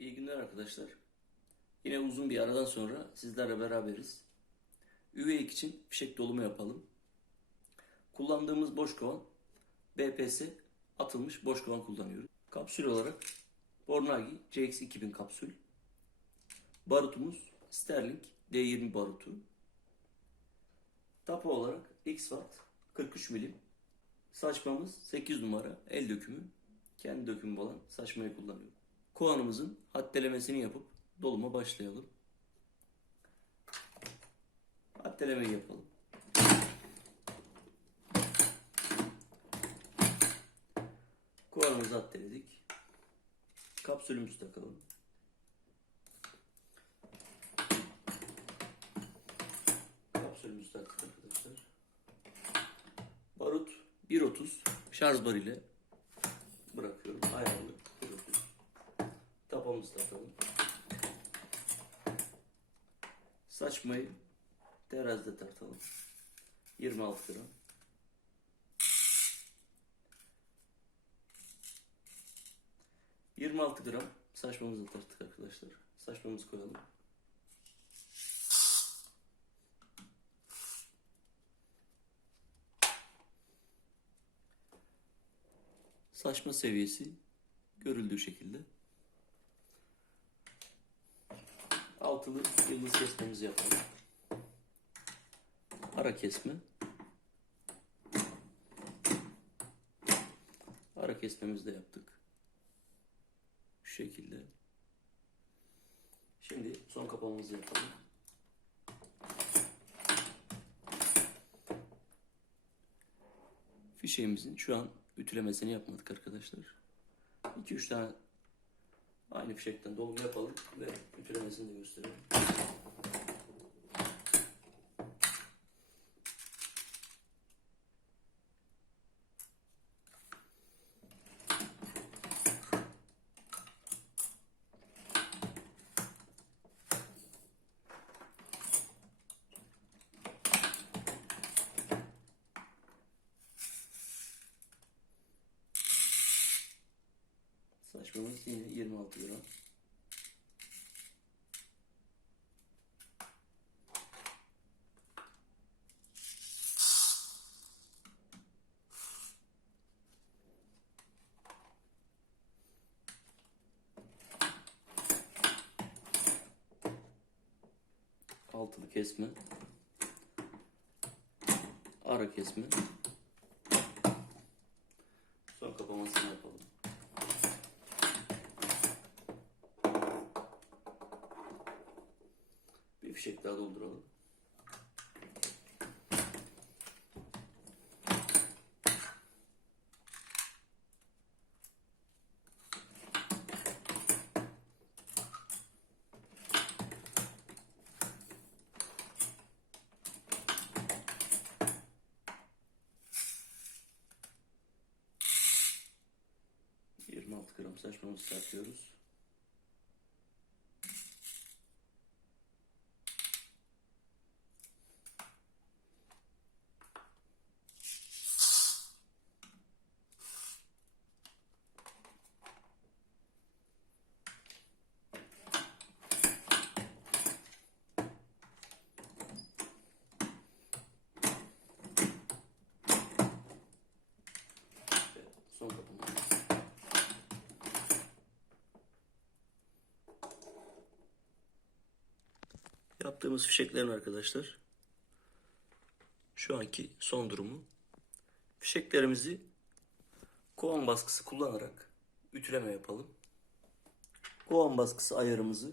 İyi günler arkadaşlar. Yine uzun bir aradan sonra sizlerle beraberiz. Üveyik için fişek dolumu yapalım. Kullandığımız boş kovan BPS atılmış boş kovan kullanıyoruz. Kapsül olarak Bornagi CX2000 kapsül. Barutumuz Sterling D20 barutu. Tapa olarak X-Watt 43 milim. Saçmamız 8 numara el dökümü. Kendi dökümü olan saçmayı kullanıyorum. Kovanımızın haddelemesini yapıp doluma başlayalım. Haddelemeyi yapalım. Kovanımızı haddeledik. Kapsülümüzü takalım. Kapsülümüzü taktık arkadaşlar. Barut 1.30 şarj bar Tapamızı takalım. Saçmayı terazide tartalım. 26 gram. ...26 gram saçmamızı tarttık arkadaşlar. Saçmamızı koyalım. Saçma seviyesi görüldüğü şekilde. Altılı yıldız kesmemizi yapalım. Ara kesme. Ara kesmemizi de yaptık. Şu şekilde. Şimdi son kapağımızı yapalım. Fişeğimizin şu an ütülemesini yapmadık arkadaşlar. 2-3 tane aynı fişekten dolum yapalım ve ütülemesini de gösterelim. Saçmamız yine 26 gram. Altılı kesme. Ara kesme. Son kapamasını yapalım. Bir fişek daha dolduralım. Yirmi altı gram saçmamızı tartıyoruz. Ve son kapımız. Yaptığımız fişeklerin arkadaşlar şu anki son durumu. Fişeklerimizi kovan baskısı kullanarak ütüleme yapalım. Kovan baskısı ayarımızı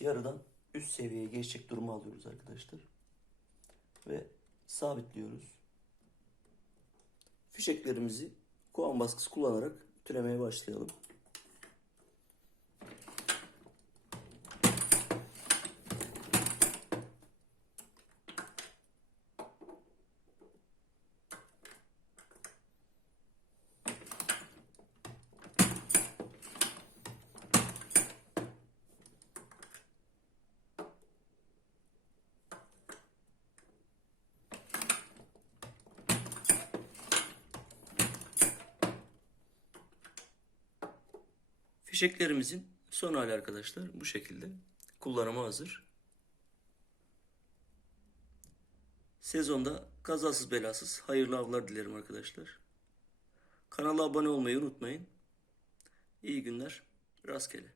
yarıdan üst seviyeye geçecek duruma alıyoruz arkadaşlar. Ve sabitliyoruz. Fişeklerimizi kovan baskısı kullanarak ütülemeye başlayalım. Fişeklerimizin Son hali arkadaşlar bu şekilde. Kullanıma hazır. Sezonda kazasız belasız hayırlı avlar dilerim arkadaşlar. Kanala abone olmayı unutmayın. İyi günler. Rastgele.